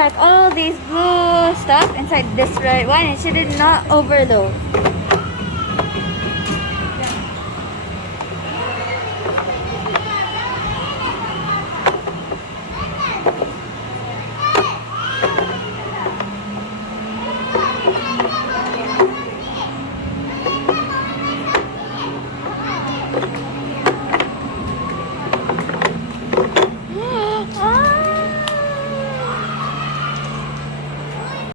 pack all these blue stuff inside this red one. It should not overload.